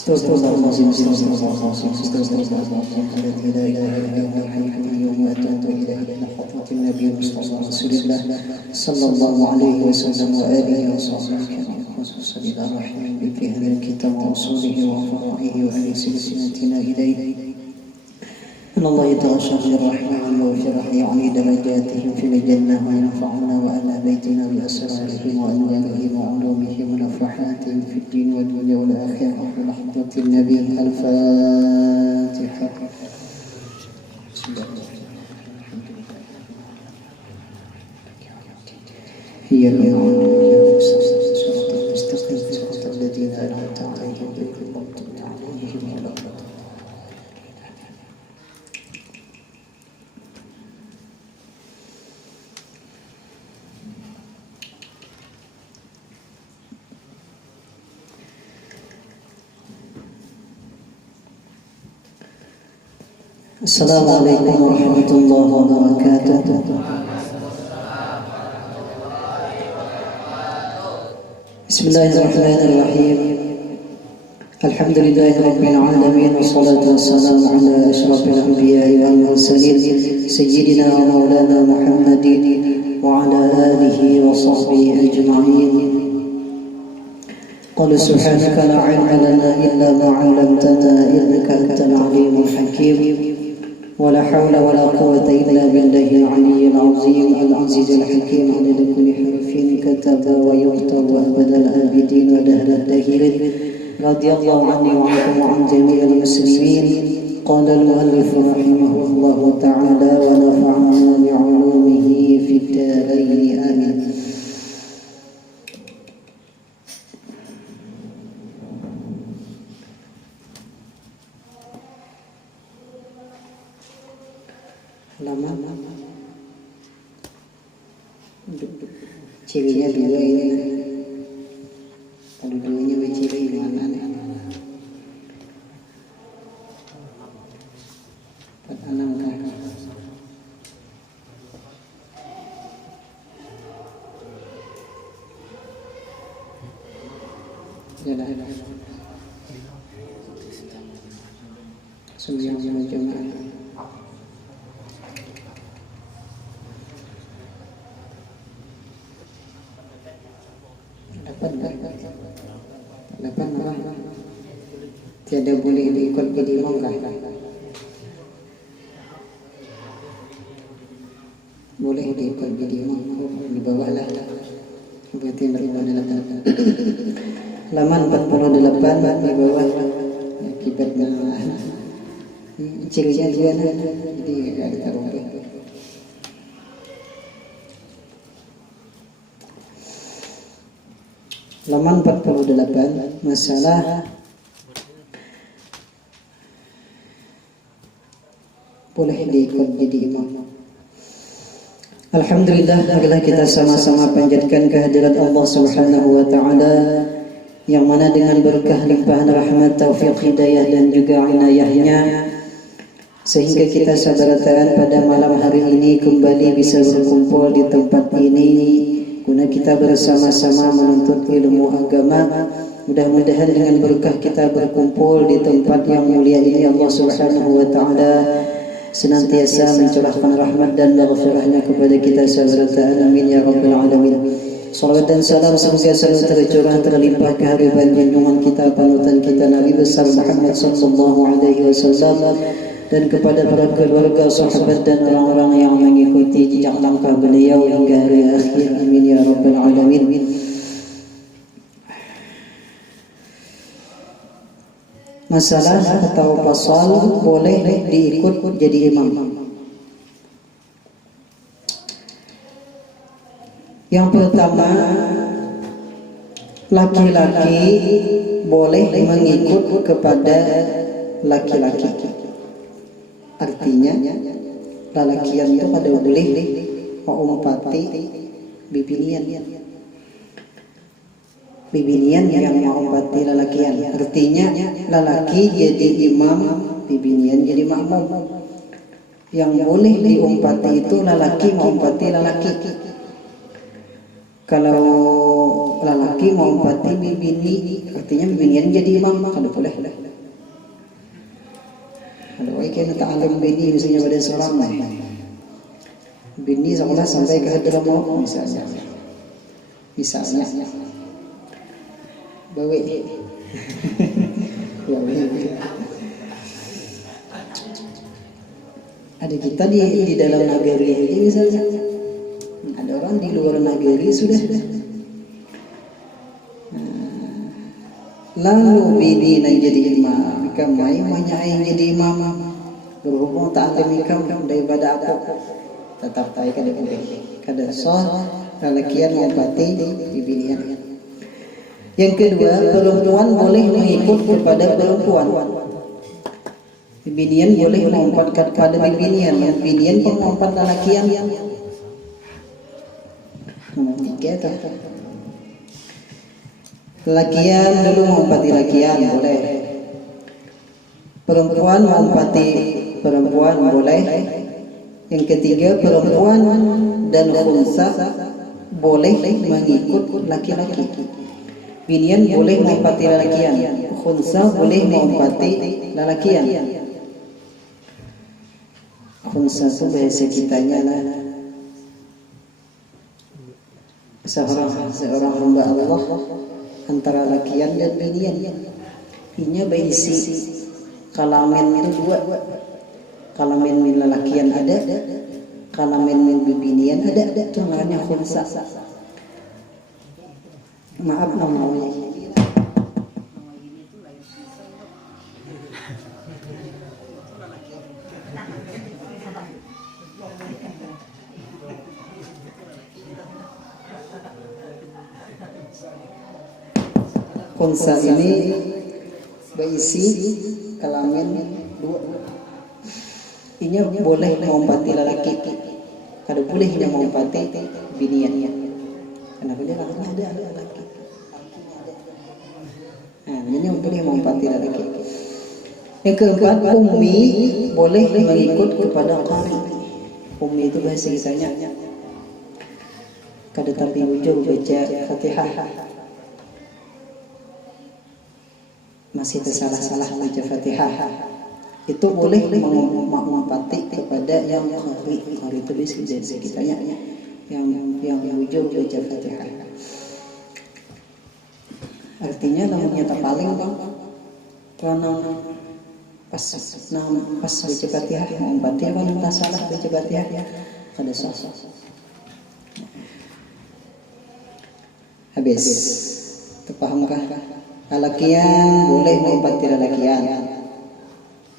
Astagfirullahaladzim, astagfirullahaladzim, astagfirullahaladzim. La ilaha illallah al-hayyul wa atubu ilaihi ila hadratin Nabi Mustafa Rasulullah sallallahu alaihi wasallam wa alihi wa sahbihi sallallahu alaihi bi hadha al-kitab wa usulihi wa furu'ihi wa ahli silsilatina ilaihi. أن الله يتغشى بالرحمن ويرفع يعني درجاتهم في الجنة وينفعنا وأهل بيتنا بأسرارهم وأنوارهم وعلومهم ونفحاتهم في الدين والدنيا والآخرة ولحظة النبي الفاتحة. هي صراط الذين أنعمت عليهم غير المغضوب عليهم ولا الضالين. Assalamualaikum warahmatullahi wabarakatuh. Bismillahirrahmanirrahim. Alhamdulillahi rabbil alamin wassalatu wassalamu ala asyrafil anbiya'i wal mursalin sayyidina wa maulana Muhammadin wa ala alihi wa sahbihi ajma'in. Qala subhanaka la 'ilma lana illa ma 'allamtana innaka antal 'alimul hakim. ولا حول ولا قوة إلا بالله العلي العظيم العزيز الحكيم عدد كل حرف كتب ويكتب أبد الآبدين ودهر الداهرين رضي الله عني وعنكم وعن جميع المسلمين. قال المؤلف رحمه الله تعالى ونفعنا بعلومه في الدارين آمين. Lama cirinya dua ini, kalau duanya ciri mana nih? 46 kah? Jalan sembilan jamaah. Tiada boleh diikut jadi imam kah? Boleh diikut jadi imam, di bawah lah. Berarti nomor 8. Laman 48 di bawah. Akibatnya cirinya dia jadi ada taruh. Laman 48 masalah boleh diikut jadi imam. Alhamdulillah, marilah kita sama-sama panjatkan kehadirat Allah Subhanahu wa taala yang mana dengan berkah limpahan rahmat, taufik, hidayah dan juga inayahnya sehingga kita sabaratan pada malam hari ini kembali bisa berkumpul di tempat ini guna kita bersama-sama menuntut ilmu agama. Mudah-mudahan dengan berkah kita berkumpul di tempat yang mulia ini Allah Subhanahu wa taala senantiasa mencurahkan rahmat dan maghfirahnya kepada kita sabaratan. Amin ya rabbal alamin. Salawat dan salam semoga selalu tercurah terlimpah kehadiran junjungan kita panutan kita Nabi besar Muhammad sallallahu alaihi wasallam dan kepada para keluarga, sahabat dan orang-orang yang mengikuti jejak langkah beliau hingga hari akhir. Amin ya rabbal alamin. Masalah atau pasal boleh diikut jadi imam. Yang pertama, laki-laki boleh mengikut kepada laki-laki. Artinya lalakian itu pada boleh mengumpati bibinian yang mengumpati lalakian. Artinya lalaki jadi imam, bibinian jadi makmum. Yang boleh diumpati itu lalaki mengumpati lalaki. Kalau lelaki mengumpati bini, artinya binian jadi imam, kada boleh. Kalau kayak tak alim bini misalnya pada seorang bini seolah sampai ke hadramaut misalnya bawa ada kita di dalam negeri ini misalnya, ada orang di luar negeri sudah lalu bini nak jadi imam, kamai manyai jadi imam berhubung tak ada mikam daripada aku tetap tai kada boleh kada sah lelakian mengobati bibinian. Yang kedua, perempuan boleh mengikut kepada perempuan. Bibinian boleh mengumpat kepada bibinian, bibinian mengumpat lelakian. Nomor 3 tak. Lelakian dulu mengumpati lelakian boleh. Perempuan mengumpati perempuan boleh. Yang ketiga, perempuan dan khunsa boleh mengikut laki-laki. Binian boleh mengumpati lelakian, khunsa boleh mengumpati lelakian. Khunsa itu bahasa kitanya lah seorang hamba Allah antara lakian dan binian. Inya berisi kalamin itu 2. Kalamin min lelakian ada, kalamin min bibinian ada, itu namanya khunsa. Maaf namanya. Khunsa ini berisi kelamin 2. Inya boleh mengumpati lelaki, kada boleh inya mengumpati biniannya. Kenapa dia lakinya ada lelaki? Ini boleh mengumpati lelaki. Yang keempat, ummi boleh mengikut kepada qari. Ummi itu bahasa kisahnya kada tapi ujung baca Fatihah, masih tersalah-salah baca Fatihah, itu boleh mengumpati kepada yang qari. Qari itu bahasa kisahnya yang ujung baca Fatihah. Artinya namanya tak paling bang, karena pas baca Fatihah mengumpati kalau tak salah baca Fatihah kada sah. Habis, terpahamkah? Lelakian boleh mengumpati lelakian,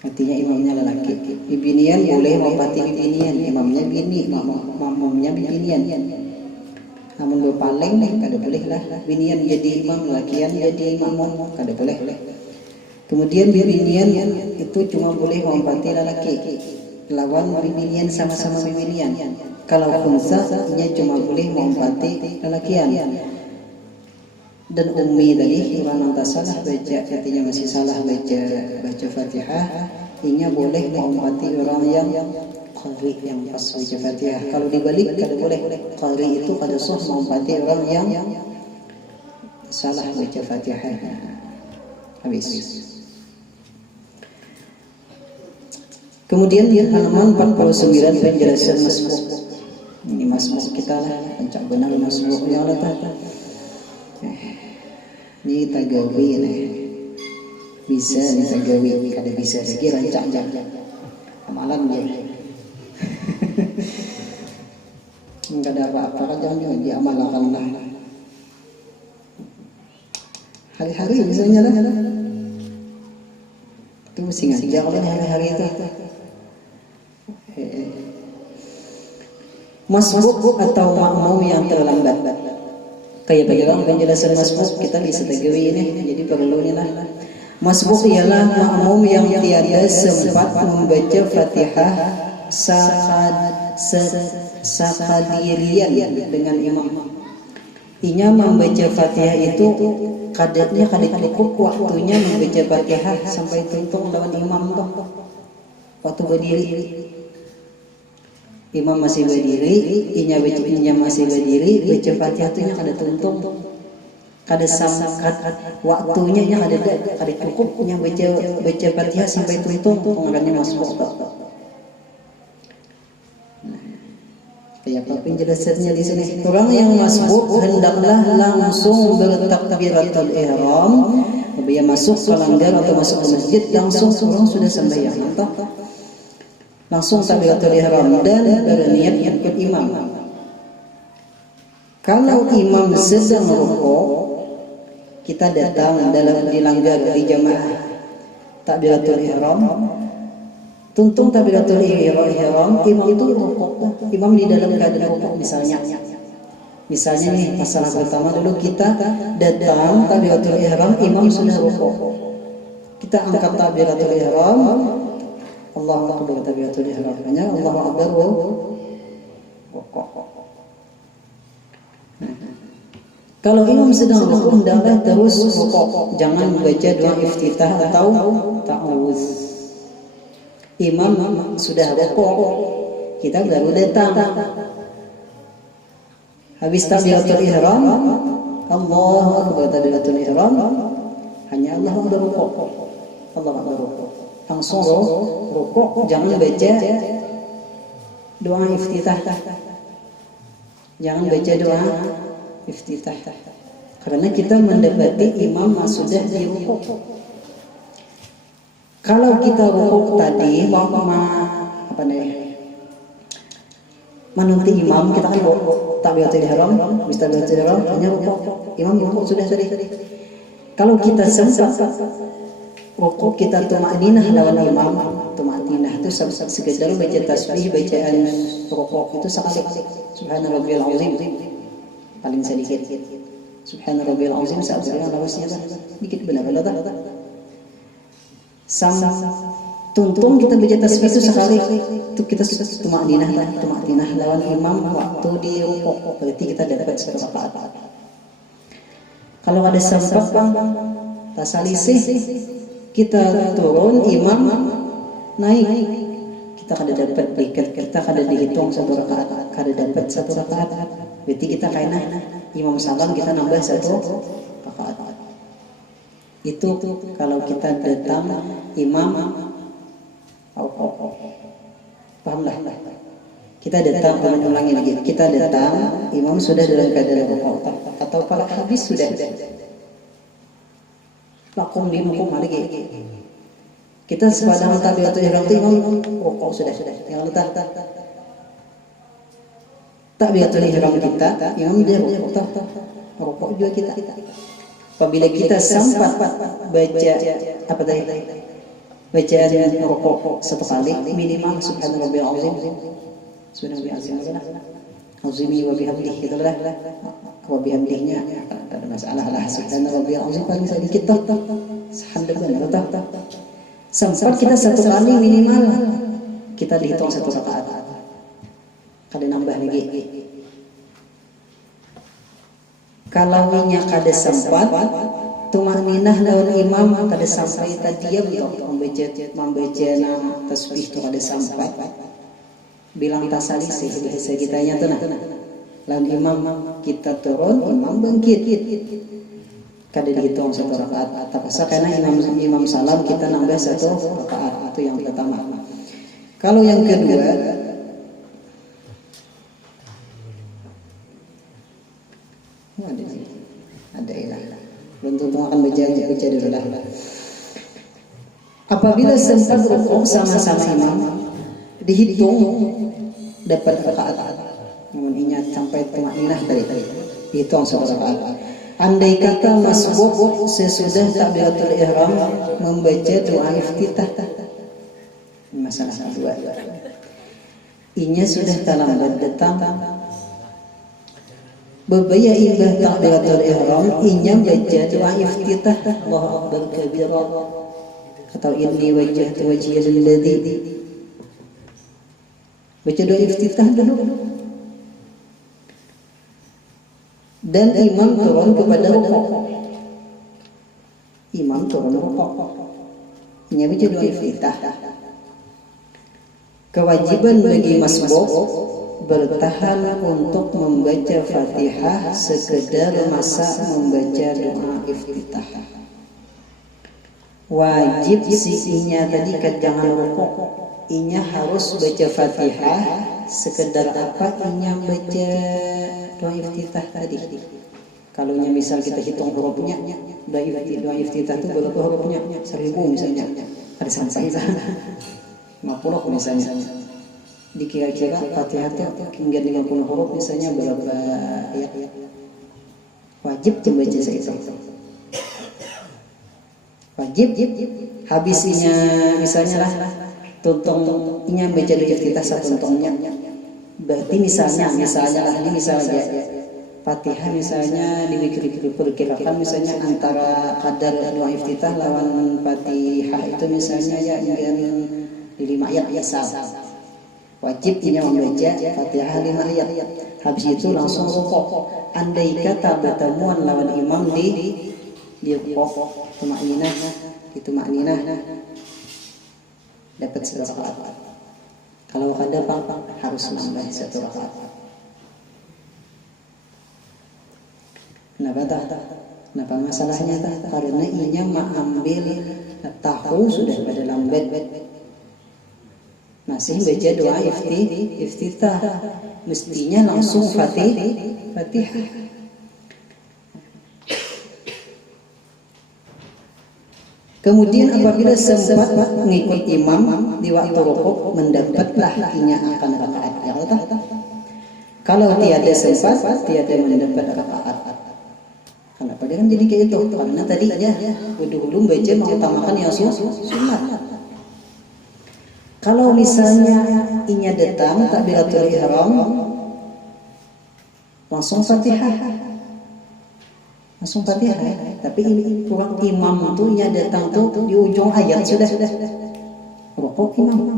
artinya imamnya lelaki. Bibinian boleh mengumpati bibinian, imamnya bini, makmumnya bibinian. Namun berpaling kada boleh lah. Binian jadi imam, lelakian jadi makmum, kada boleh. Kemudian bibinian itu cuma boleh mengumpati lelaki, lawan bibinian sama-sama bibinian. Kalau khunsa nya cuma boleh mengumpati lelakian. Dan ummi tadi orang yang salah baca, artinya masih salah baca Fatihah, inya boleh mengumpati orang yang qari yang pas baca Fatihah. Kalau dibalik kada boleh. Qari itu kada sah mengumpati orang yang salah baca Fatihah. Habis. Kemudian di halaman 49 penjelasan masbuk. Ini masbuk kita lah, pencak benar masbuk ya Allah. Ini tagawi nih, bisa nih tagawi, kada bisa lagi rancak amalan dia. Enggak ada apa-apa kan jangan diamalkan lah. Hari-hari misalnya lah, itu mesti ngajak oleh hari-hari itu. Masbuk atau makmum yang terlambat. Kayak bagaimana penjelasan masbuk kita bisa tagawi ini, jadi perlu ni lah. Masbuk ialah makmum yang tiada sempat membaca Fatihah sakadirian dengan imam. Inya membaca Fatihah itu kadarnya kada cukup waktunya membaca Fatihah sampai tuntung lawan imam waktu berdiri. imam masih berdiri, inya masih berdiri, baca Fatihah tu nya kada tuntung, kada samkat waktunya nya kada cukup nya baca Fatihah sampai tuntung pengarangnya masuk. Ya, penjelasannya di sini. Orang yang masbuk hendaklah langsung bertakbiratul ihram. Dia masuk ke langgar atau masuk ke masjid, langsung orang sudah sembahyang. Langsung takbiratul ihram dan berniat ikut imam. Kalau imam sedang rukuk, kita datang di langgar di jamaah takbiratul ihram. Tuntung takbiratul ihram, imam itu rukuk. Imam di dalam keadaan rukuk misalnya nih masalah pertama dulu kita datang takbiratul ihram, imam sudah rukuk. Kita angkat takbiratul ihram, Allahu akbar takbiratul ihram. Hanya Allahu akbar rukuk. Kalau imam sedang rukuk hendaklah terus rukuk. Jangan baca doa iftitah atau ta'awuz. Imam sudah rukuk, kita baru datang. Habis takbiratul ihram, Allahu akbar takbiratul ihram, hanya Allahu akbar rukuk. Allahu akbar rukuk. Langsung rukuk, jangan baca doa iftitah. Jangan baca doa iftitah. Karena kita mendapati imam sudah di rukuk. Kalau kita rukuk tadi menanti imam, kita kan rukuk takbiratul ihram, takbiratul ihram hanya rukuk. Imam rukuk sudah tadi. Kalau kita sempat rukuk, kita tumakninah lawan imam. Tumakninah itu sekedar baca tasbih, bacaan rukuk itu sekali. Subhanarabbiyal azim paling sedikit. Subhanarabbiyal azim sebenarnya lawasnya dikit benar. Tuntung kita baca tasbih itu sekali, itu kita tumakninah lawan imam waktu di rukuk, berarti kita dapat satu rakaat. Kalau ada sempat tasalisih, kita turun, imam naik, kita kada dapat bikat, kita kada dihitung satu rakaat, kada dapat satu rakaat. Berarti kita kaina imam salam, kita nambah satu rakaat. Itu kalau kita datang imam pahamlah. Kita datang, ulangi lagi. Kita datang, imam sudah dalam keadaan rukuk atau para habis sudah. Lakum di rukuk lagi. Kita sepadang takbiratul ihram imam rukuk sudah. Yang letak takbiratul ihram kita, imam dia rukuk juga kita. Apabila kita sempat baca bacaan rukuk satu kali, minimal subhanarabbiyal azim, azimi wa bihamdihi, itulah wa bihamdihnya ada masalah lah. Subhanarabbiyal azim paling sedikit alhamdulillah. Sempat kita satu kali minimal, kita dihitung satu rakaat, kada nambah lagi. Kalau minyak kada sempat, tumakninah lawan imam kada sampai tadi membaca tasbih itu kada sampai. Bilang tasalisih bahasa kitanya tuh lawan imam kita turun, imam bangkit. Kada dihitung satu rakaat. Terpaksa karena imam salam kita nambah satu rakaat, itu yang pertama. Kalau yang kedua, ada ilah. Belum tentu akan baca dulu lah. Apabila sempat rukuk sama-sama imam, dihitung dapat rakaat. Namun ingat sampai tumakninah tadi dihitung satu rakaat. Andai kata masbuk sesudah takbiratul ihram membaca doa iftitah, masalah kedua. Inya sudah terlambat datang. Berbaya imbah takbiratul ihram, inya baca doa iftitah, Allahu akbar kabira, atau inni wajjahtu wajhiya lilladzi. Baca doa iftitah dulu. Dan imam turun kepada rukuk. Imam turun rukuk. Inya baca doa iftitah. Kewajiban bagi masbuk bertahan untuk membaca Fatihah sekedar masa membaca doa iftitah. Wajib si inya tadi kan jangan rukuk, inya harus baca Fatihah sekedar apa inya baca doa iftitah tadi. Kalau misal kita hitung hurufnya, doa iftitah itu berapa hurufnya? 1000 misalnya, ada sampai 50 misalnya. Dikira-kira Fatihah itu hingga 50 huruf misalnya berapa ayat? Wajib membaca segitu. Wajib habisnya misalnya lah tuntung inya baca doa iftitah satu tuntungnya. Berarti misalnya lah ini misalnya Fatihah misalnya diperkirakan misalnya antara kadar doa iftitah lawan Fatihah itu misalnya ya di 5 ayat misal. Wajib ini membaca Fatihah 5 ayat. Habis itu langsung rukuk. Andai kata bertemuan lawan imam di rukuk, tumakninah dapat 1 rakaat. Kalau ada apa harus nambah 1 rakaat. Kenapa masalahnya? Karena inya mengambil tahu sudah pada lambat masih baca doa iftitah, mestinya langsung Fatihah. Kemudian apabila sempat mengikut imam di waktu rukuk, mendapatlah inya akan rakaat. Ya kalau tiada sempat, tiada mendapat rakaat. Kenapa dia kan jadi kayak itu? Karena tadi aja dulu baca mengutamakan yang sunat. Kalau misalnya inya datang takbiratul ihram, langsung Fatihah. Tapi ini kurang imam itu inya datang tuh di ujung ayat sudah rukuk imam.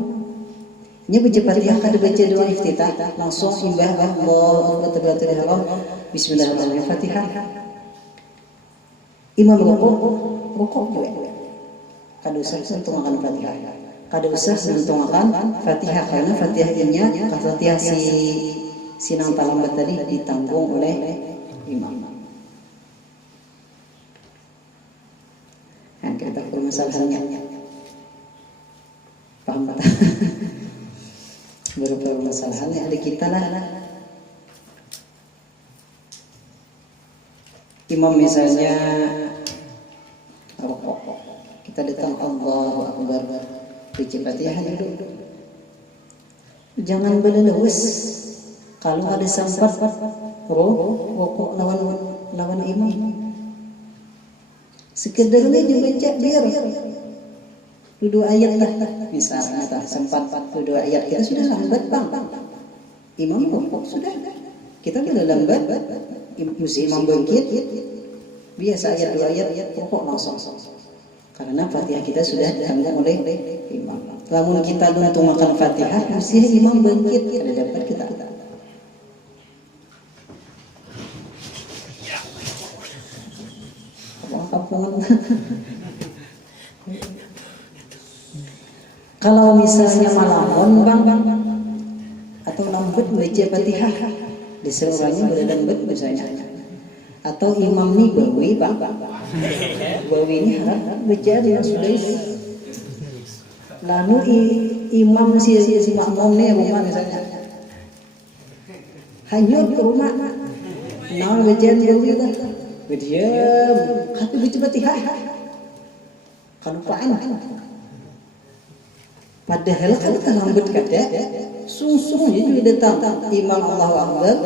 Inya baca Fatihah kada baca doa iftitah, langsung imbah Allah takbiratul ihram, bismillahirrahmanirrahim Fatihah. Imam rukuk juga. Kada usah sentuhan Fatihah. Kada usah sentuhan Fatihah karena Fatihahnya Fatihah si nang talambat tadi ditanggung oleh imam. Nah, kita permasalahannya. Paham tak? Baru permasalahannya ada kita lah. Imam misalnya kita datang Allahu Akbar baca Fatihah dulu. Jangan berlewes. Kalau ada sempat rukuk lawan imam. Sekedarnya dibaca biar 2 ayat lah. Misalnya sempat 2 ayat kita sudah lambat bang. Imam rukuk sudah. Kita bila lambat mesti imam bangkit. Biasa ayat 2 ayat rukuk langsung. Karena Fatihah kita sudah ditanggung oleh imam. Lamun kita belum makan Fatihah, mesti imam bangkit. Ada dapat kita. Kalau misalnya malamun bang atau lambat baca Fatihah, diseruannya berlambat misalnya. Atau imam ni bawi bang. Bawi ini harap baca dia sudah. Lalu imam si makmum ni rumah misalnya. Hanyut ke rumah. Nah baca dia bawi berdiam. Kata baca Fatihah. Kelupaan. Padahal kalau terlambat kada, sungsungnya juga datang imam Allahu Akbar.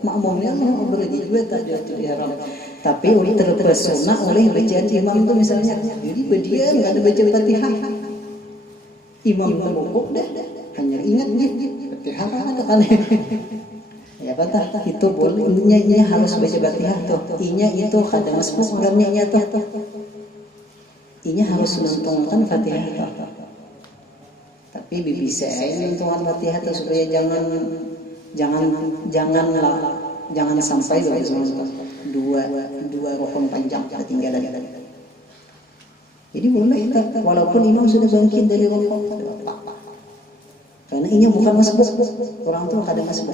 Makmumnya mau berdiri juga takbiratul ihram. Tapi terpesona oleh bacaan imam itu misalnya. Jadi berdiam enggak ada baca Fatihah. Imam rukuk dah hanya ingat Fatihah ada kan. Ya kata itu boleh inya harus baca Fatihah tuh. Inya itu kada masbuk orangnya tuh. Inya harus menuntunkan Fatihah tuh. Tapi bisa menuntunkan Fatihah tuh supaya jangan sampai dua rukun panjang ketinggalan. Jadi boleh walaupun imam sudah bangkit dari rukuk. Karena ini bukan masbuk, orang tua kadang masbuk.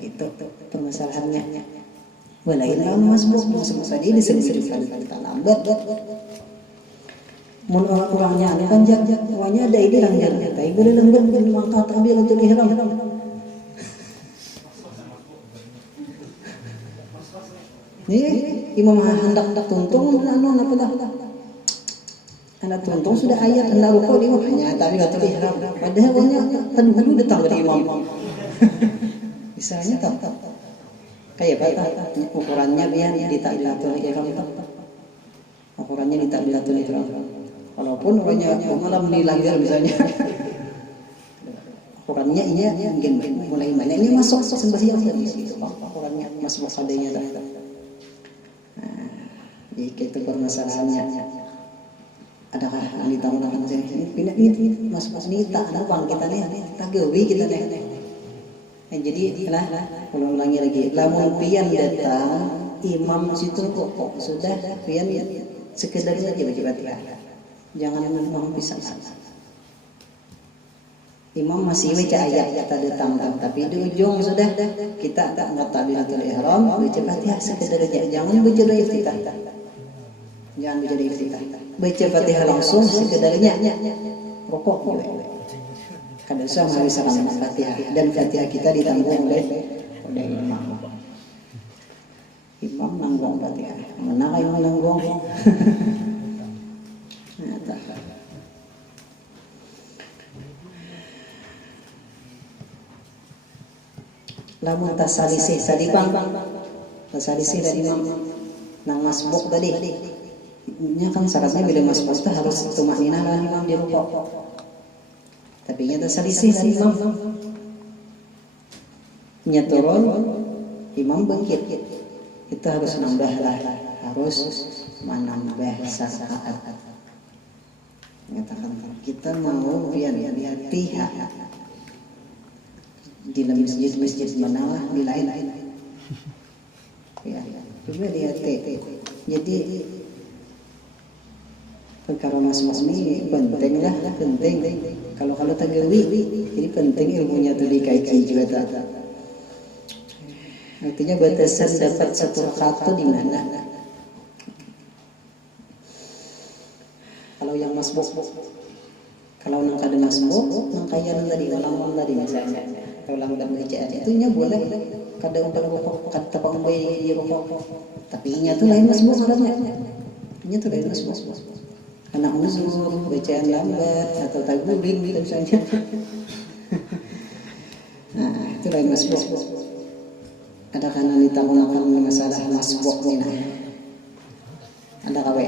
Itu permasalahannya. Walain lawan masbuk, masa dia disebut kali lambat. Mun orang-orangnya kan semuanya ada ide langgar, tapi boleh langgar maka takbiratul ihram. Nih, imam hendak tuntung apa dah? Anda tuntung sudah ayat anda rukuk di hanya takbiratul ihram. Padahal orangnya dulu datang dari imam. Misalnya tak kayak apa? Ukurannya biar di takbiratul ihram. Ukurannya di takbiratul ihram. Walaupun orangnya malam dilanggar misalnya. Ukurannya ini mungkin mulai mana ini masuk sembahyang tadi. Ukurannya masuk sadenya dah. Jadi itu permasalahannya. Adakah ahli tahunan saya ini masuk nita ada bang kita nih gawe kita nih. Jadi lah kalau ulangi lagi lamun pian datang imam situ kok sudah pian sekedar saja baca Fatihah, jangan mau pisah. Imam masih baca ayat kita datang tapi di ujung sudah kita tak takbiratul ihram baca Fatihah sekedar saja, jangan baca doa iftitah. Jangan baca doa iftitah. Baca Fatihah langsung sekedarnya rokok kadang saya harus salam Fatihah dan Fatihah kita ditanggung oleh imam nanggung Fatihah mana kayak nanggung lamun tasalisih tadi bang tasalisih dari imam nang masbuk tadi nya kan syaratnya bila masuk harus tumakninah lah imam di rukuk. Tapi nya terselisih dari imam. Nya turun, imam bangkit. Kita harus nambah lah, harus menambah saat. Nyatakan kita mau biar Fatihah di dalam masjid mana di lain. Ya, coba lihat. Jadi perkara mas-mas ini penting. Kalau tagawi ini penting ilmunya tuh dikaji juga tak. Artinya batasan dapat satu rakaat di mana? Kalau yang masbuk, kalau nang kada masbuk, nang kayan tadi, ulang tadi misalnya, ulang dan bacaan itunya boleh. Kada umpang rukuk, kada tapak umbai di rukuk. Tapi inya tuh lain masbuk sebenarnya. Inya tuh lain masbuk. Anak uzur, bacaan lambat atau tagubin misalnya. Nah, itu lain masbuk. Ada karena ditamukan masalah masbuk ini. Ada kawe.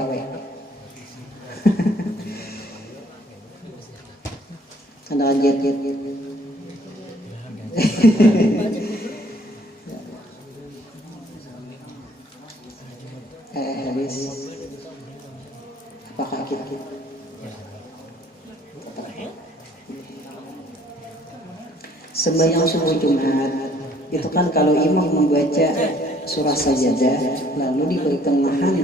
Ada kajian. Habis. Apakah kita sembahyang subuh Jumat itu kan kalau imam membaca surah sajadah lalu di pertengahan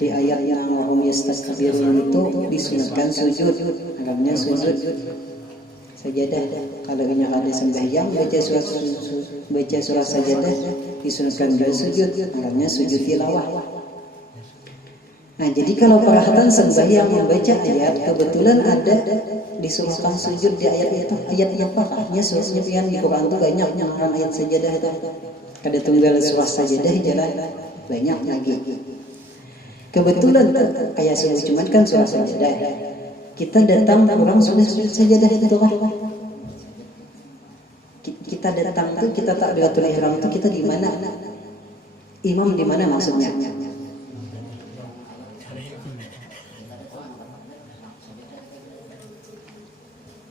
di ayat yang wahum yastakbirun itu disunatkan sujud, anggapnya sujud sajadah. Kalau ini ada sembahyang baca surah sajadah disunatkan juga sujud, anggapnya sujud tilawah. Nah, jadi kalau perhatian sembahyang membaca ayat kebetulan ada disuruhkan sujud di ayat itu, ayatnya apa? Nya surahnya pian di Quran itu banyak yang ayat sajadah itu. Kada tunggal surah sajadah jalan banyak lagi. Kebetulan kayak subuh Jumat kan surah sajadah. Kita datang kurang sudah sajadah itu kan. Kita datang tuh kita takbiratul ihram itu kita di mana? Imam di mana maksudnya?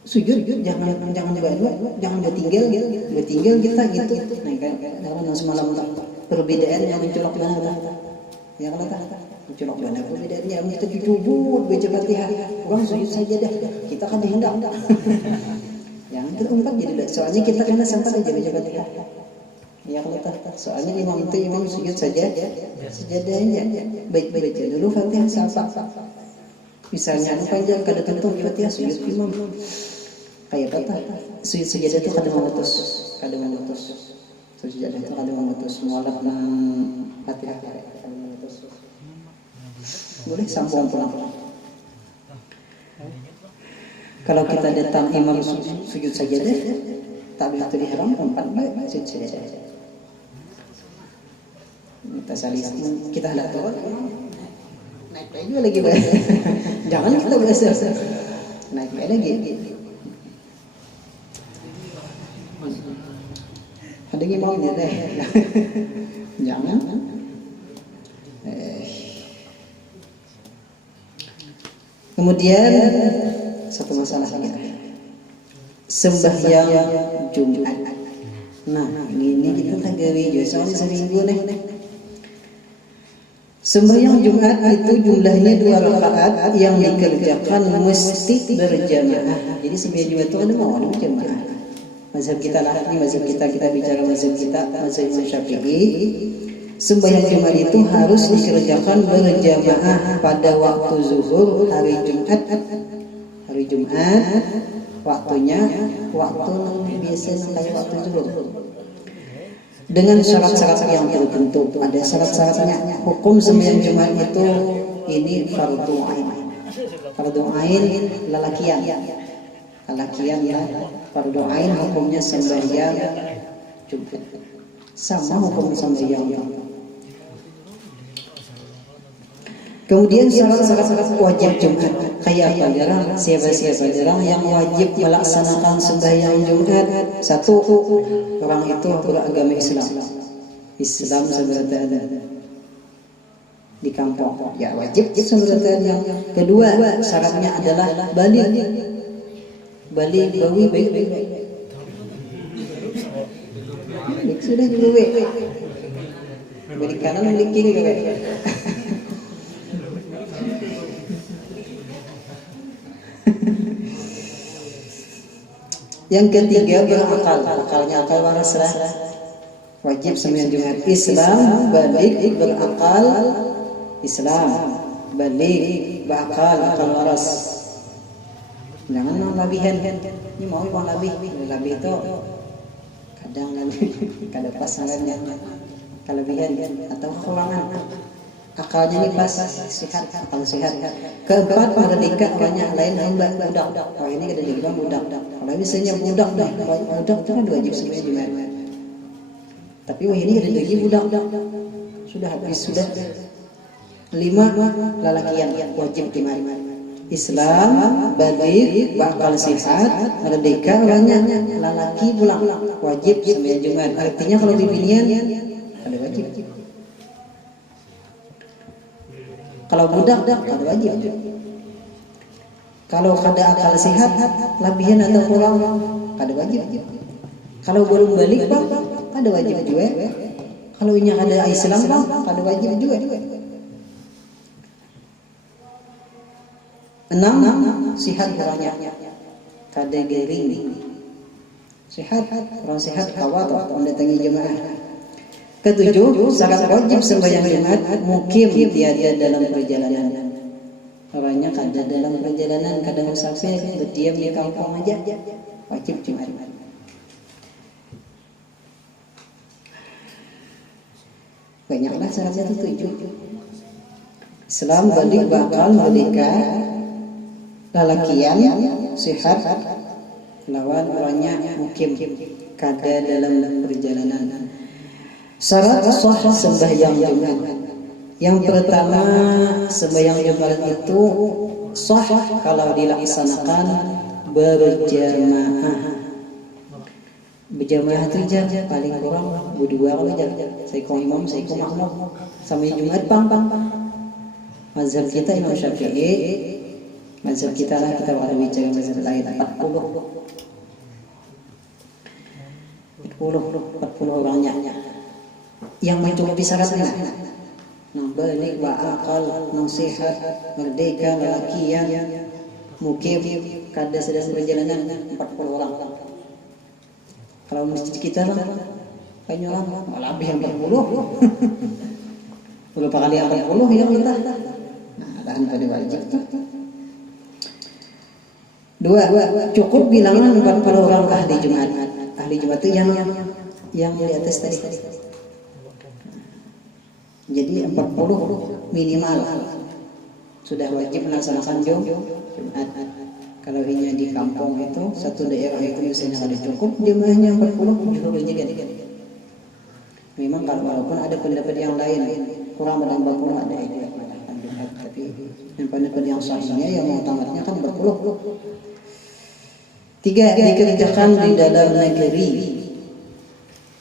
Sujud jangan tinggal kita gitu. Nah kan dalam semalam perbedaan yang mencolok mana ya kalau tak mencolok mana perbedaannya yang kita duduk baca Fatihah orang sujud saja dah kita kan hendak yang terempat jadi soalnya kita kena sempat aja baca Fatihah ya kalau tak soalnya imam sujud saja sejadahnya baik dulu Fatihah sapa Misalnya panjang kada tentu Fatihah sujud imam. Kayak kata sujud sajadah itu kada memutus. Sujud sajadah itu kada memutus. Mualaf nang Fatihah kada memutus. Boleh sambung pulang. Kalau kita datang imam sujud sajadah, takbiratul ihram 4 baik sujud sajadah. Kita hendak turun, naik lagi lagi. Jangan kita berasa naik lagi. Ada imam dia deh. Jangan. Kemudian satu masalah lagi, sembahyang Jumat. Nah, ini kita tagawi juga soalnya seminggu nih. Sembahyang Jumat itu jumlahnya 2 rakaat yang dikerjakan mesti berjamaah. Jadi sembahyang Jumat itu ada mau berjamaah. Mazhab kita lah, ini mazhab kita bicara mazhab Syafi'i. Sembahyang Jumat itu harus dikerjakan berjamaah pada waktu zuhur hari Jumat. Hari Jumat waktunya waktu biasa kayak waktu zuhur. Dengan syarat-syarat yang tertentu. Ada syarat-syaratnya. Hukum sembahyang Jumat itu ini fardu ain. Fardu ain lalakian ya, fardu ain hukumnya sembahyang Jumat. Sama hukum sembahyang. Kemudian syarat-syarat wajib Jumat kayak apa jarang? Siapa jarang yang wajib melaksanakan sembahyang Jumat? Satu, orang itu beragama Islam sebenarnya di kampung, ya wajib sebenarnya. Yang kedua syaratnya adalah balik bawi baik. Sudah juga balik kanan balik kiri Yang ketiga berakal, akalnya akal waras lah. Wajib sembahyang Jumat. Islam balik berakal, berakal waras. Jangan labihan. Ini mau uang labih itu kadang kada pas sangatnya kelebihan atau kekurangan. Akalnya ini pas sehat, akal sehat. Keempat merdeka banyak lain hamba budak. Oh ini kada dibilang budak. Kalau misalnya budak itu kan wajib sembahyang Jumat. Tapi wah ini ada lagi budak. Sudah habis sudah. 5 lalakian wajib Jumat. Islam, balik, bakal sehat, merdeka banyak, lalaki pulang wajib sembahyang Jumat. Artinya kalau dibinian ada wajib. Kalau budak ada wajib. Kalau kada akal sehat, labihan atau kurang ada wajib. Kalau belum balik ada wajib juga. Kalau ini ada Islam ada wajib juga. 6 sehat orangnya, kada gering. Sehat, orang sehat kawat mendatangi jemaah. Ketujuh, syarat wajib sembahyang Jumat mukim tiada dalam perjalanan. Orangnya kada dalam perjalanan, kadang musafir berdiam di kampung aja, wajib Jumat. Banyaklah syaratnya itu 7. Islam, balik, bakal, merdeka, lalakian, sehat, lawan orangnya mukim, kada dalam perjalanan. Syarat sah sembahyang Jumat. Yang pertama, sembahyang Jumat itu sah kalau dilaksanakan berjamaah. Berjamaah itu aja paling kurang berdua aja. Saya imam, saya makmum. Sampai Jumat pang. Mazhab kita Imam Syafi'i. Mazhab kita lah, kita ada bicara mazhab lain 40 orangnya. Yang mencukupi syaratnya, balik, akal, sehat, merdeka, lalakian, mukim, kada sedang perjalanan 40 orang. Kalau masjid kita lah, banyak orang, lebih 40. Berapa kali 40 yang kita? Nah, dan pada wajib tuh. Dua, cukup bilangan 40 orang ahli Jumat. Ahli Jumat itu yang di atas tadi. Jadi 40 minimal sudah wajib melaksanakan Jumat. Kalau hanya di kampung itu satu daerah itu misalnya ada cukup jumlahnya 40 juga menjadi. Memang kalau walaupun ada pendapat yang lain kurang dari 40 ada yang mengatakan Jumat, tapi pendapat yang sahihnya yang mengutamakannya kan 40. Tiga, dikerjakan di dalam negeri,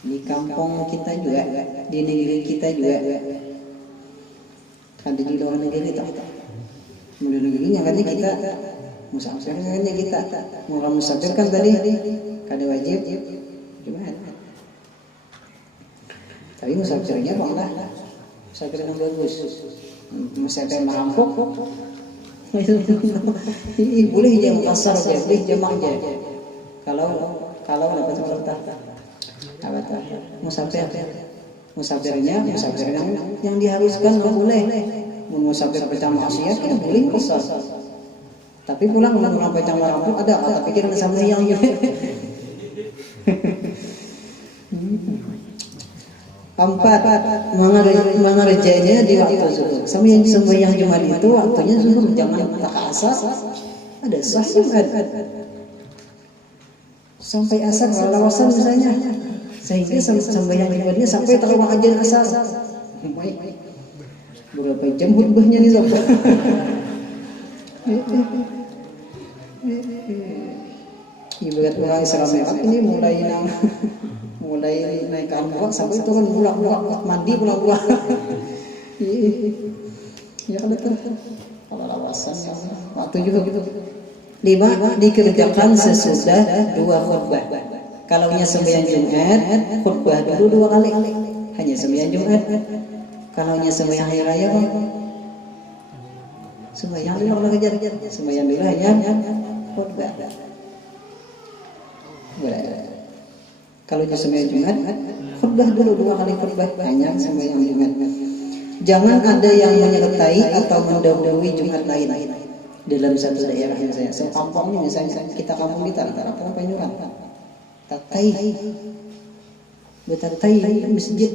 di kampung kita juga, di negeri kita juga. Ada di luar negeri tak? Di negerinya kan kita musafir kan kita mau musafir kan tadi kada wajib Jumat. Tapi musafirnya apa enggak? Musafir yang bagus. Musafir merampok. Boleh jam kasar aja, boleh jamak aja. Kalau dapat sebentar. Apa tuh? Musafirnya yang diharuskan nggak boleh. Musafir pecah maksiat kan boleh kasar. Tapi pulang pecah merampok ada, tapi kita sama yang Empat, mengerjanya di waktu zuhur. Sembahyang Jumat itu waktunya zuhur, jangan tak asar. Ada sah Jumat sampai asar lawasan misalnya, sehingga sembahyang Jumatnya sampai terlalu ajan asar. Berapa jam khutbahnya nih sobat? Ibarat orang Islam ini mulai naik angkot sampai turun pulang mandi pulang ya kan betul kalau lawasan waktu juga gitu. 5, dikerjakan sesudah 2 khutbah. Kalau hanya sembahyang Jumat khutbah dulu 2 kali, hanya sembahyang Jumat. Kalau hanya sembahyang hari raya sembahyang dulu orang kejar sembahyang dulu hanya khutbah. Kalau sembahyang Jumat, khutbah dulu 2 kali khutbah, hanya sembahyang Jumat. Jangan ada yang menyertai atau mendahului Jumat lain dalam satu daerah misalnya. Sekampungnya misalnya kita kampung kita antara Penyuran, tatai, masjid.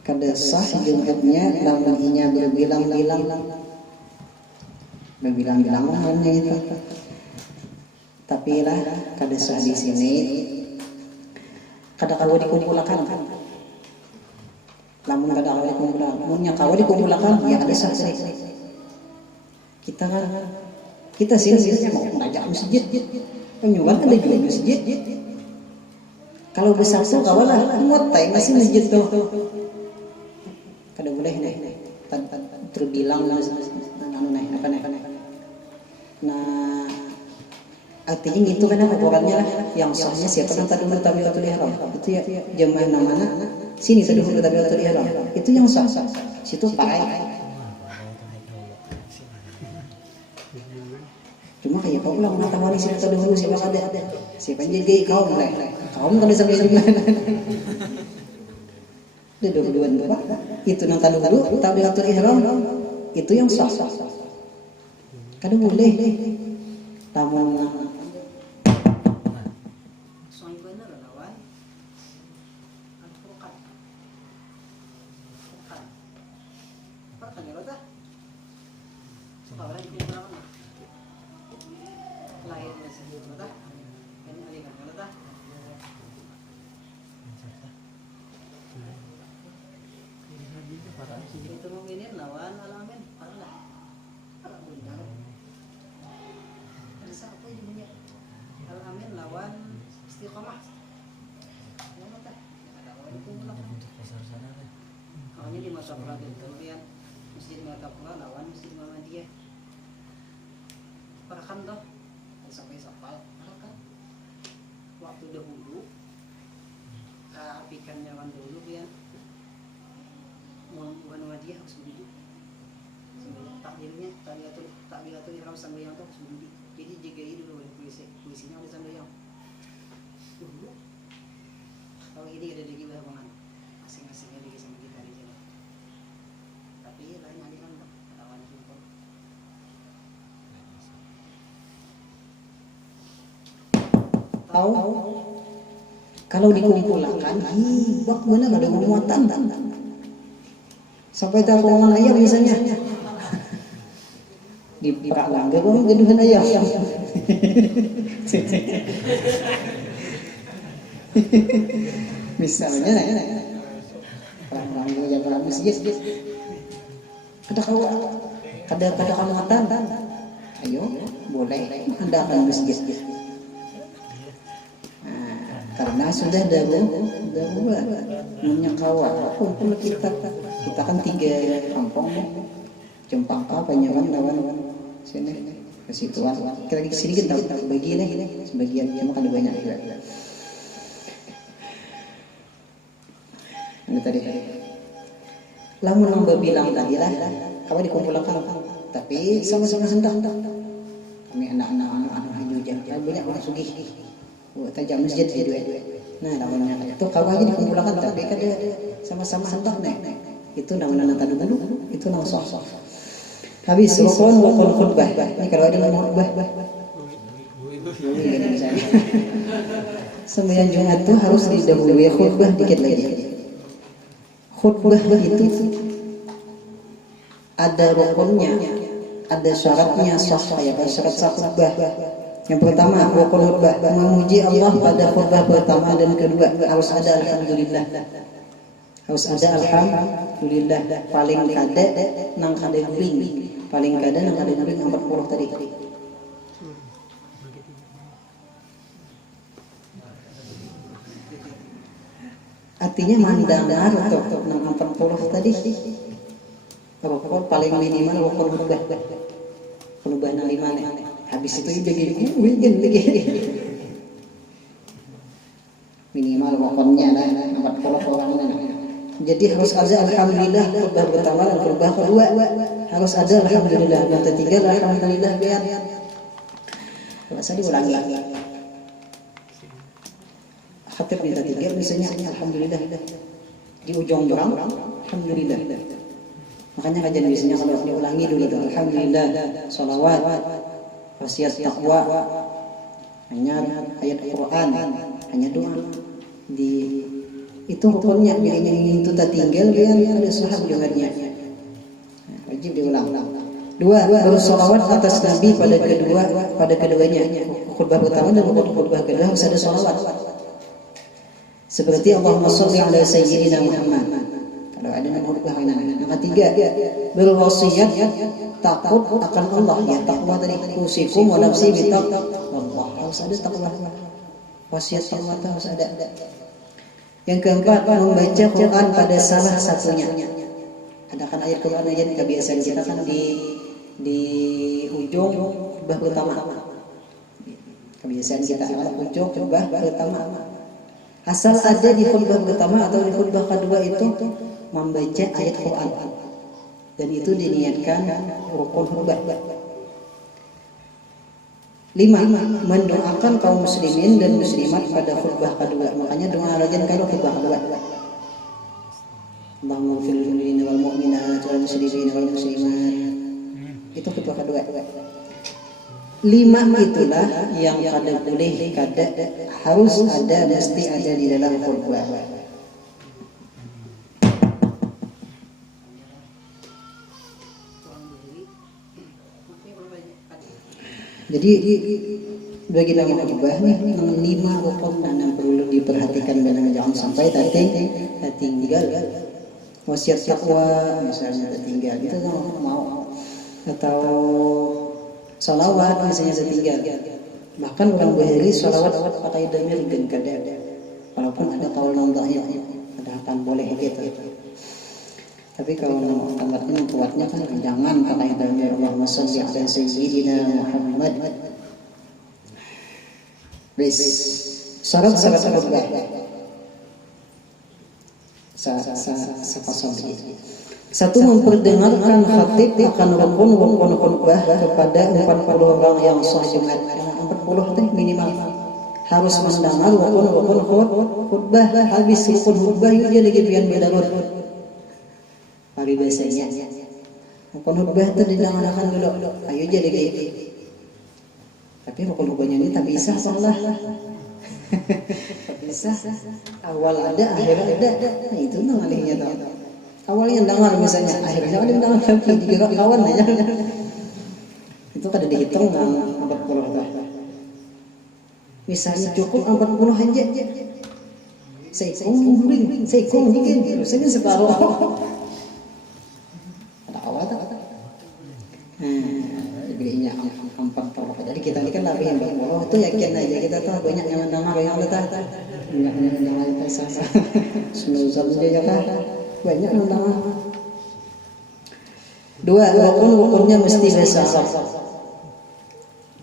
Kada sah Jumatnya namanya berbilang-bilang hanya itu. Tapi lah kada sah di sini. Kada kawa dikumpulkan. Lamun kada kawa dikumpulkan, munnya kawa dikumpulkan ya kada sah sih. Kita sini mau ngajak masjid. Penyuwan ada juga masjid. Kalau besar tuh kawalah muat masih masjid tuh. Kada boleh nih. Terbilang apa. Nah, artinya itu kan ukurannya yang sahnya siapa yang tadi dulu takbiratul ihram. Itu ya jemaah mana sini tadi dulu takbiratul ihram. Itu yang sah. Situ pakai. Cuma kayak kau pulang mengetahui siapa tadi dulu siapa ada. Siapa jadi kaum mulai. Kaum kada sampai gimana. Ada 22 itu nang tadi dulu takbiratul ihram itu yang sah. Kada boleh tamu soal benar lawan advokat pertanyaan apa orang itu berapa lain masih berapa ini alikan berapa itu mungkin lawan alamin parah apa judulnya? Al-Amin lawan Istiqomah. Mana teh? Ada orang itu mulak. Awalnya di masa peradaban kemudian Masjid Martapura lawan Masjid Muhammadiyah. Parakan toh sampai sapal parakan. Waktu dahulu apikan nyawan dulu ya. Muhammadiyah harus berdiri. Takdirnya takbiratul ihram sambil yang tuh harus berdiri. Jadi JGI dulu puisinya udah sampai yang dulu. Kalau ini ada lagi banget masing-masingnya lagi sama kita di sini. kalau dikumpulkan bak benar ada muatan sampai takongan ayam misalnya di Pak Langga kok geduhan ayam misalnya orang-orang yang bagus kada kamu ngatan ayo boleh adakan masjid karena sudah darurat namanya kawal kumpul kita kan 3 kampung Cempaka Panyawan lawan sini ke situ kita lagi sedikit tahu bagi ini sebagian cuma kan banyak juga ini tadi lamun nambah bilang tadi lah kamu dikumpulkan tapi sama-sama hendak kami anak-anak juga banyak orang sugih tajam masjid itu nah lawannya itu kawan aja dikumpulkan tapi kan sama-sama hendak itu namanya tadu itu namanya sah habis rukun khutbah ini kalau ada khutbah sembahyang Jumat itu harus didahului khutbah dikit lagi khutbah itu ada rukunnya ada syaratnya sah ya syarat sah khutbah. Yang pertama rukun khutbah memuji Allah pada khutbah pertama dan kedua harus ada alhamdulillah. Harus ada alhamdulillah paling kada nang kada guring. Paling kada nang kada guring 40 tadi. Artinya mandangar atau nang 40 tadi. Rukun paling minimal rukun khutbah. Khutbah nang 5 habis itu jadi kuingin lagi minimal rukunnya lah 40 orang jadi harus ada alhamdulillah khutbah pertama dan khutbah kedua harus ada alhamdulillah yang ketiga alhamdulillah biar masa diulangi khatib yang ketiga misalnya alhamdulillah di ujung doang alhamdulillah makanya kajian biasanya kalau diulangi dulu tuh alhamdulillah sholawat wasiat takwa hanya ayat Quran hanya doa di itu rukunnya yang itu tak tinggal biar ada sahab dengannya wajib diulang 2 bersolawat atas Nabi pada keduanya khutbah pertama dan khutbah kedua harus ada solawat seperti Allahumma sholli ala sayyidina Muhammad kalau ada khutbah yang ketiga berwasiat takut akan Allah ya takwa tadi usikum wa nafsi bi taqwa harus ada takwa wasiat takwa harus ada yang keempat membaca Quran pada salah satunya ada kan ayat Quran aja kebiasaan kita kan di ujung khutbah pertama kebiasaan kita kalau ujung khutbah pertama asal ada di khutbah pertama atau di khutbah kedua itu membaca ayat Quran dan itu diniatkan rukun khutbah. 5. Mendoakan kaum muslimin dan muslimat pada khutbah kedua. Makanya doa rajin kalau khutbah kedua. Allahumma ighfir lil mu'minina wal mu'minat wal muslimina wal muslimat. Itu khutbah kedua. 5 itulah yang kada boleh kada harus ada mesti ada di dalam khutbah. Jadi bagi dalam khutbah nih 5 rukun yang perlu diperhatikan dan jangan sampai tertinggal wasiat takwa misalnya tertinggal itu kan mau atau salawat misalnya tertinggal bahkan orang bahari salawat pakai damir dan kada walaupun ada kaul nambahnya ada akan boleh gitu tapi kalau tempatnya kuatnya kan jangan pakai damir Allahumma sholli ala sayyidina Muhammad syarat-syarat khutbah sepasang begitu. 1. Memperdengarkan khatib akan rukun khutbah kepada 40 orang yang sah Jumat 40 itu minimal harus mendengar rukun khutbah habis rukun khutbah dia lagi pian bedarur hari biasanya rukun khutbah itu didengarkan dulu ayo jadi lagi tapi rukun khutbahnya ini tak bisa Allah Bisa awal ada akhir ada. Nah itu namanya tahu. Awalnya dengar misalnya, akhirnya ada dengar lagi juga kawan aja. Itu kada dihitung 40 tahun. Misalnya cukup 40 aja. Seikung guring, seikung bikin, terusnya separuh. Ada awal tak? Jadinya 40. Jadi kita ini kan lebih 40 itu yakin aja kita tuh banyak yang mendengar yang ada tak? Banyak yang mendengar itu sah. Semua saja kan banyak yang mendengar. 2 rukunnya mesti bahasa Arab.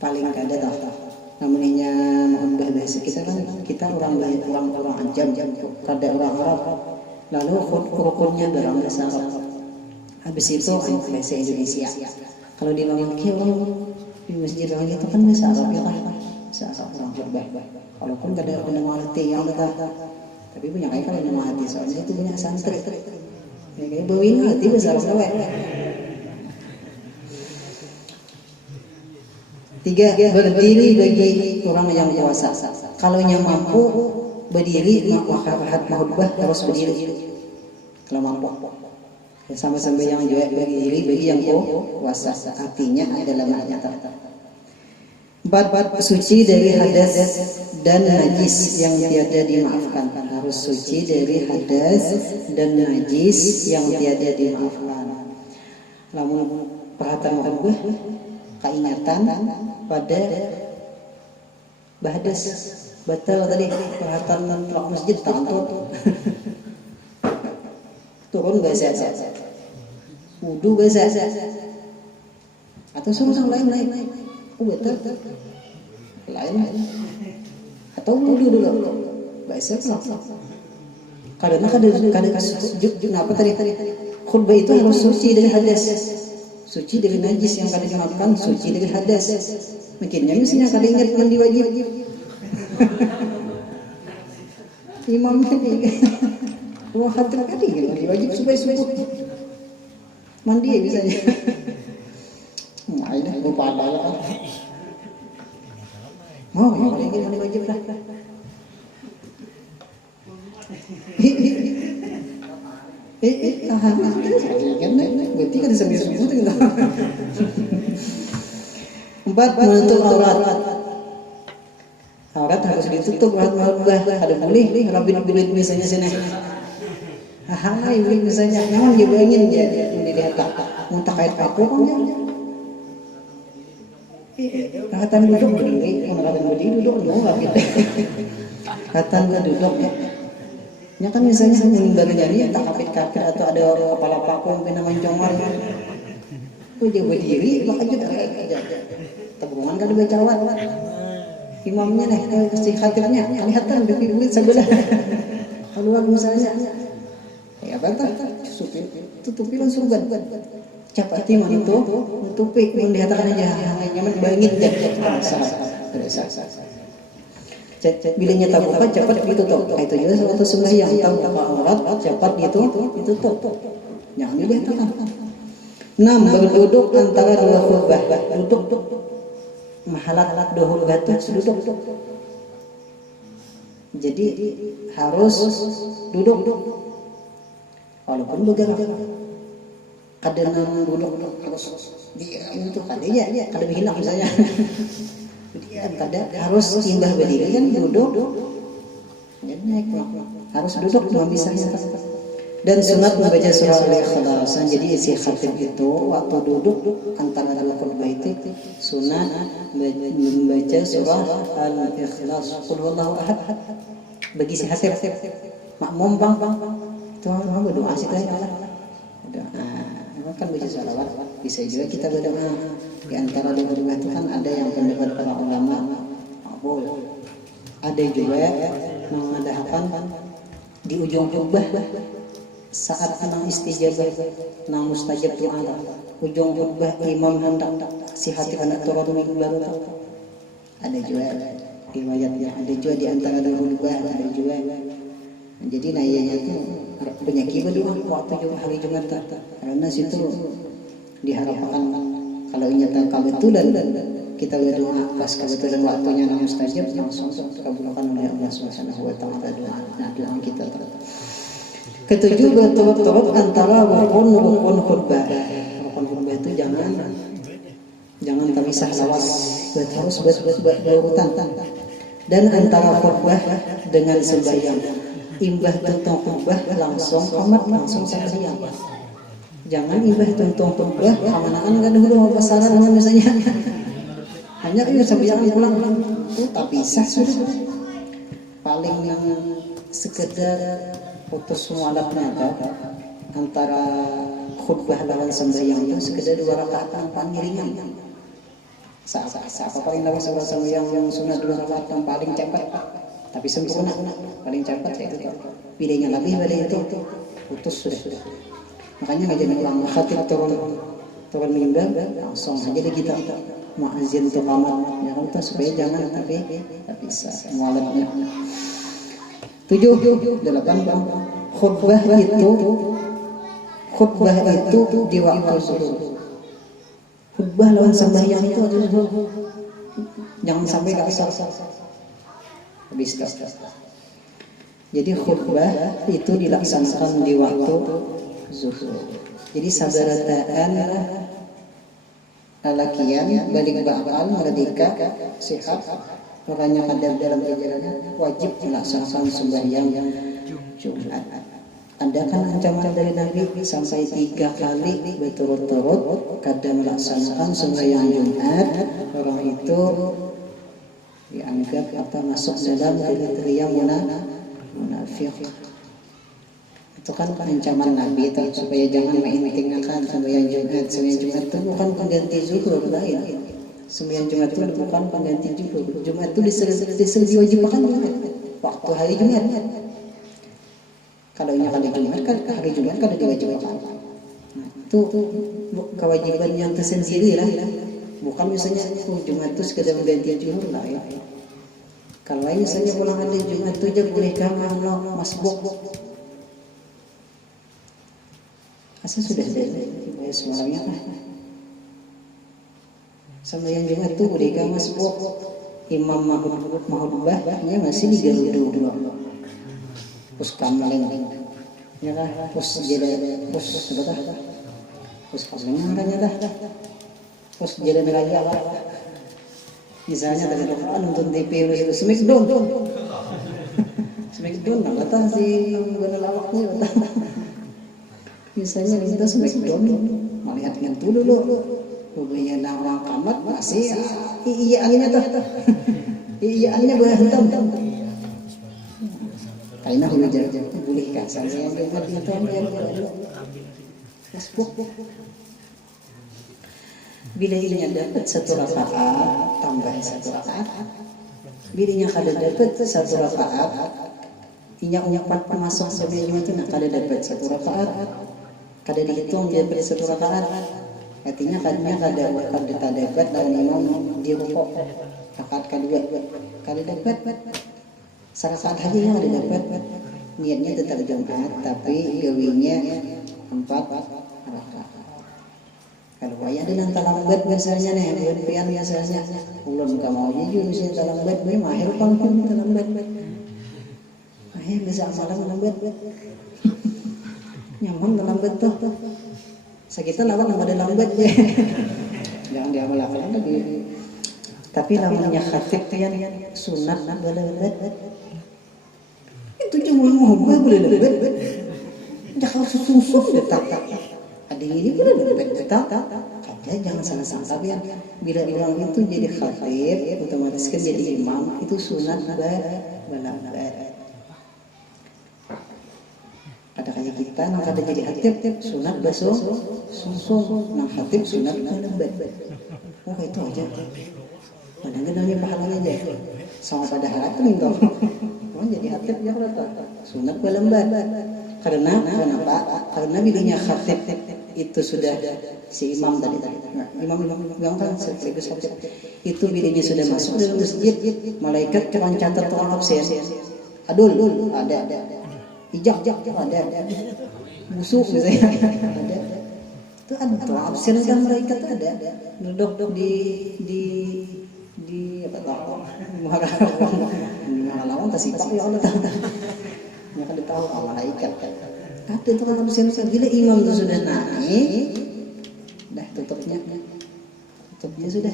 Paling kada tahu. Namanya menambah bahasa kita kan kita orang ajam kada orang Arab. Lalu rukunnya dalam bahasa Arab. Habis itu bahasa Indonesia. Kalau di Mamaki orang di masjid orang itu kan bahasa Arab ya kan. Bahasa Arab orang berbah. Walaupun kada ada mengerti yang ada. Tapi punya kayak kalau mengerti soalnya itu punya santri. Ya kayak bawin ngerti bahasa Arab. 3. Berdiri bagi orang yang puasa. Kalau yang mampu berdiri, maka khutbah harus berdiri. Kalau mampu, sama-sama yang juga berdiri bagi yang puasa. Artinya adalah makna. 4. Suci dari hadas dan najis yang tiada dimaafkan. Harus suci dari hadas dan najis yang tiada dimaafkan. Lamun perhatian khutbah, keingatan pada bahadas batal tadi perhatian pelak masjid tantut turun bahasa wudu bahasa atau suruh lain betul lain atau wudu dulu bahasa karena apa tadi khutbah itu harus suci dari hadas, suci dari najis yang kada dimaafkan, suci dari hadas. Mungkinnya misalnya kada ingat mandi wajib. Imamnya wah hati kali mandi wajib supaya subuh. Mandi ya misalnya. Nah, ini lupa ada ya. Oh, kalau ingin mandi wajib lah. Tahan berarti kan sambil subuh tinggal. 4. Menutup aurat. Aurat harus ditutup, ada boleh rabin misalnya sini. Ibu misalnya, jangan dibayangin dia dilihat tak, muntah kait paku kan ya. Katan duduk berdiri, katan berdiri duduk enggak gitu. Katan duduk ya. Ya kan misalnya barunya ini tak kapit atau ada kepala paku yang kena mencongor. Dia berdiri, lanjut aja. Tabungan kan baca awal. Imamnya nih, si khatirnya kelihatan dari duit sebelah. Keluar misalnya. Ya bantah, tutupi langsung kan. Cepat iman itu, tutupi yang dihatakan aja. Nyaman bangit dan bilanya tak buka cepat ditutup. Itu juga suatu sembahyang tahu aurat cepat ditutup. Jangan dihatakan. 6. Berduduk antara dua khutbah. Duduk mahalat dua khutbah itu duduk. Jadi harus duduk. Walaupun bergerak. Kadang duduk harus diam itu kadanya kada hina misalnya. Kadang harus timbah berdiri kan duduk. Jadi harus duduk belum bisa. Dan sunat membaca surah Al-Ikhlas. Jadi isi khatib itu waktu duduk antara dua khutbah itu sunat membaca surah Al-Ikhlas. Qul huwallahu ahad. Bagi si khatib makmum bang itu mau berdoa sih kan. Kan baca salawat bisa juga kita berdoa. Di antara dua khutbah itu kan ada yang pendapat para ulama makbul. Ada juga mengadakan di ujung khutbah saat nang istijabah nang mustajab doa ujung khutbah imam hendak si hati anak turun baru ada juga riwayatnya, ada juga di antara dua khutbah ada juga. Jadi nayanya itu penyakit dulu waktu juga hari Jumat karena situ diharapkan kalau nyata kebetulan kita berdoa pas kebetulan waktunya mustajab, langsung dikabulkan oleh Allah Subhanahu wa taala doa kita. Ketujuh, berturut-turut antara rukun khutbah. Rukun khutbah itu jangan terpisah lawas, harus berurutan. Dan antara khutbah dengan sembahyang, imbah tentang khutbah langsung komat, langsung sembahyang. Jangan imbah tentang khutbah amanaan kan dulu pasaran misalnya. Hanya sembahyang pulang itu tak pisah sudah. Paling yang sekedar putus mualafnya antara khutbah lawan sembahyang itu sekedar 2 rakaat tanpa ngiringan. Apa paling lawan sembahyang yang sunat 2 rakaat yang paling cepat tapi sempurna, paling cepat itu. Pilihnya lebih dari itu putus sudah. Makanya ngajarin ulama khatib turun mimbar langsung aja deh kita muazzin tuh qamat ya kan, supaya jangan tapi bisa mualafnya. 7, 8 khutbah itu di waktu zuhur. Khutbah lawan sembahyang itu adalah zuhur. Jangan sampai asar. Habis tas. Jadi khutbah itu dilaksanakan di waktu zuhur. Jadi sabarataan alakian balik bakal merdeka sehat orangnya ada dalam perjalanan wajib melaksanakan sembahyang Jumat. Ada kan ancaman dari Nabi sampai 3 kali berturut-turut kadang melaksanakan sembahyang Jumat, orang itu dianggap masuk dalam kriteria munafik. Itu kan ancaman Nabi itu supaya jangan main-mainakan sembahyang Jumat. Sembahyang Jumat itu bukan pengganti zuhur lain. Sembahyang Jumat itu bukan pengganti zuhur. Jumat itu diwajibkan waktu hari Jumat. Kalau ini hari Jumat kan diwajibkan. Itu kewajiban yang tersendiri lah. Bukan misalnya Jumat itu sekedar mengganti zuhur lah ya. Kalau misalnya pulang hari Jumat itu aja bolehkah masbuk? Asal sudah ada semuanya lah. Sembahyang Jumat itu bolehkah masbuk? Imam mahutbahnya masih digarudu dulu. Pus kamaling, ya lah. Pus jadi pus berapa? Pus kamaling namanya dah. Pus jadi raya lah. Misalnya tadi nonton TV itu Smackdown, nah kata si guna lawaknya. Misalnya kita Smackdown, melihat yang dulu Rupanya orang kamat masih iya anginnya tuh. Iya anginnya berhentam. Karena hujan boleh kasar saya dengar itu Facebook. Bila ininya dapat 1 rakaat tambah 1 rakaat. Bila kada dapat 1 rakaat, inya umpat masuk sebelum itu kada dapat 1 rakaat. Kada dihitung dia beri 1 rakaat. Artinya kada dapat dan imam di rukuk rakaat kedua kada dapat. Saat haji yang ada dapat niatnya tetap Jumat tapi gawinya 4 rakaat. Kalau wayah ada nang talambat biasanya nih, pian biasanya ulun ka mau jujur sih talambat we mahir pangpun talambat. Mahir bisa malam talambat. Nyaman talambat tuh. Sakita lawan ada lambat ya. Jangan diamalkan lagi. Tapi namanya khatib yang sunat lambat. Itu cuma mau boleh lambat. Jangan susung detak. Ada ini boleh lambat detak. Katanya jangan salah sangka ya. Bila orang itu jadi khatib, otomatis kan jadi imam itu sunat lambat. Ada kayak kita nang kada jadi khatib sunat baso sungsung nang khatib sunat lambat. Oh itu aja. Kadang-kadang pahalanya aja. Sama pada harapan itu. Oh jadi khatib ya berapa? Sunat lambat. Karena kenapa? Karena bilangnya khatib itu sudah si imam tadi. Imam yang kan sekaligus khatib. Itu bilangnya sudah masuk dalam masjid, malaikat kan catat orang absen. Adul ada. Ijak ada. Musuh misalnya ada. Itu absen dan malaikat ada. Duduk di lawan kasih pak ya Allah yang kan tahu malaikat ada itu kan absen gila imam itu sudah naik dah tutupnya sudah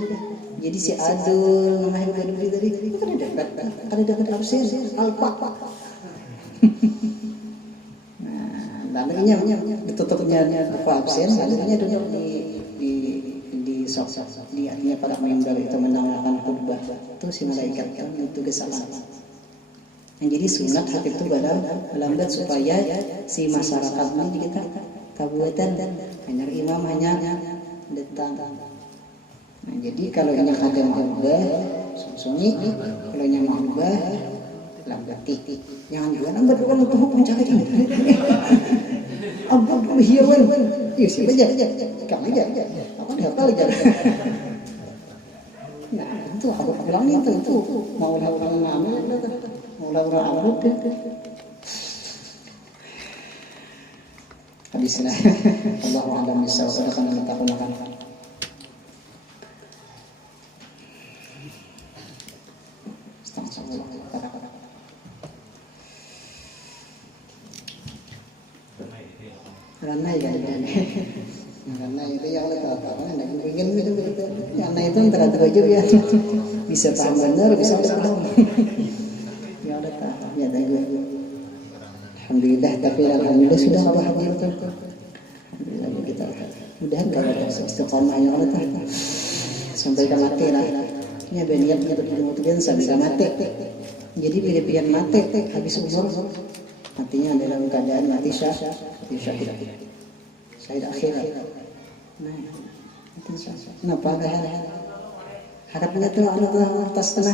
jadi si Adul namanya Adul tadi kan ada dekat absen alpa nah lalunya ditutupnya apa absen lalunya duduk di sok di artinya para member itu mendengarkan khutbah itu si malaikat kan itu kesalahan yang jadi sunat hak itu lambat supaya si masyarakat ini kita kabupaten hanya imam hanya datang. Nah jadi kalau yang ada ma'ubah sunyi kalau yang ma'ubah lambati jangan juga lambat bukan untuk hukum cari abu hiawan iya sih aja kamu aja apa hafal aja nah itu aku bilang itu mau orang nama orang Arab habislah Allah a'lam bishawab akan kita gunakan karena itu yang ingin karena itu antara terjauh ya bisa paham benar bisa paham ya udah tahu ya gue alhamdulillah tapi alhamdulillah sudah Allah hadir alhamdulillah kita mudah-mudahan kalau istiqomah ya Allah sampai ke mati lah ini beniat untuk kemudian sampai ke mati jadi pilih-pilihan mati habis umur matinya dalam keadaan mati syahid akhirat nah itu syahid kenapa harapnya tuh Allah atas tanah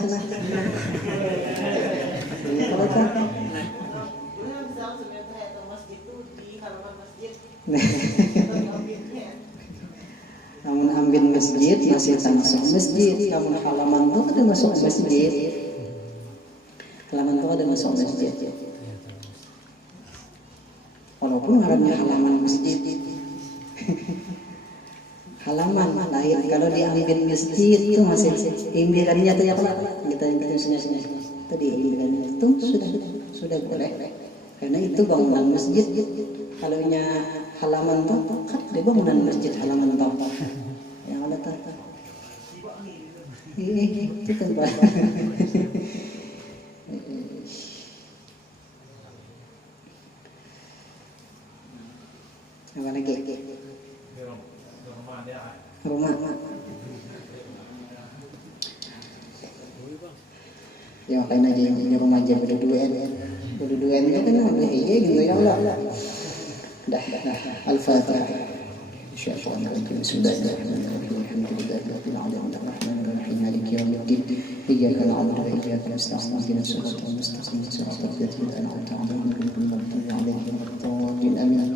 namun ambil masjid masih masuk masjid namun halaman tuh ada masuk masjid halaman tuh ada masuk masjid walaupun harapnya halaman masjid halaman lain kalau diambil masjid itu masih imbilannya tuh ya Pak kita sini tadi imbilannya itu sudah boleh karena itu bangunan masjid kalau nya halaman tuh kan di bangunan masjid halaman tuh yang ada tuh itu tempat apa lagi rumah ya karena di rumah aja berdua itu kan iya gitu ya Allah dah al-fatihah Bismillahirrahmanirrahim Bismillahirrahmanirrahim Alhamdulillahirrahmanirrahim Maliki yawmiddin Iyyaka na'budu wa iyyaka nasta'in ihdinas siratal mustaqim siratal ladzina an'amta 'alaihim ghairil maghdubi 'alaihim waladdallin amin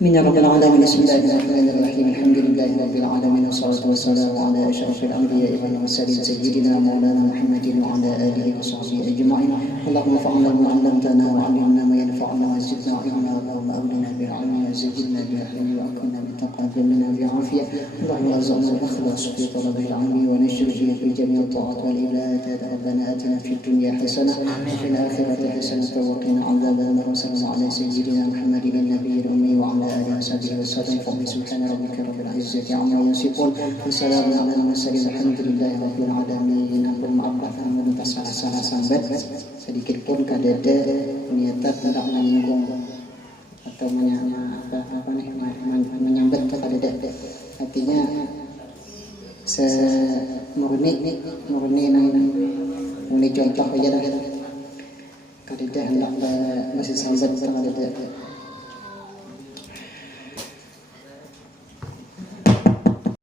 من رب العالمين بسم الله الرحمن الرحيم الحمد لله رب العالمين والصلاة والسلام على أشرف الأنبياء والمرسلين سيدنا مولانا محمد وعلى آله وصحبه أجمعين اللهم انفعنا بما علمتنا وعلمنا ما ينفعنا وزدنا علما اللهم أولنا بالعلم وزدنا بالحلم وأكرمنا بالتقوى وجملنا بالعافية اللهم ارزقنا الإخلاص في طلب العلم ونشر فيه في جميع الطاعات والعبادات ربنا آتنا في الدنيا حسنة وفي الآخرة حسنة وقنا عذاب النار وصلى الله على سيدنا محمد النبي الأمي وعلى آله وصحبه وسلم سبحان ربك رب العزة عما يصفون وسلام على المرسلين الحمد لله رب العالمين. Ampun maaf atas salah-salah sambat sedikit pun kadada niatan tidak menyinggung atau menyambat kadada artinya murni contoh aja dah kadada hendak masih sambat kadada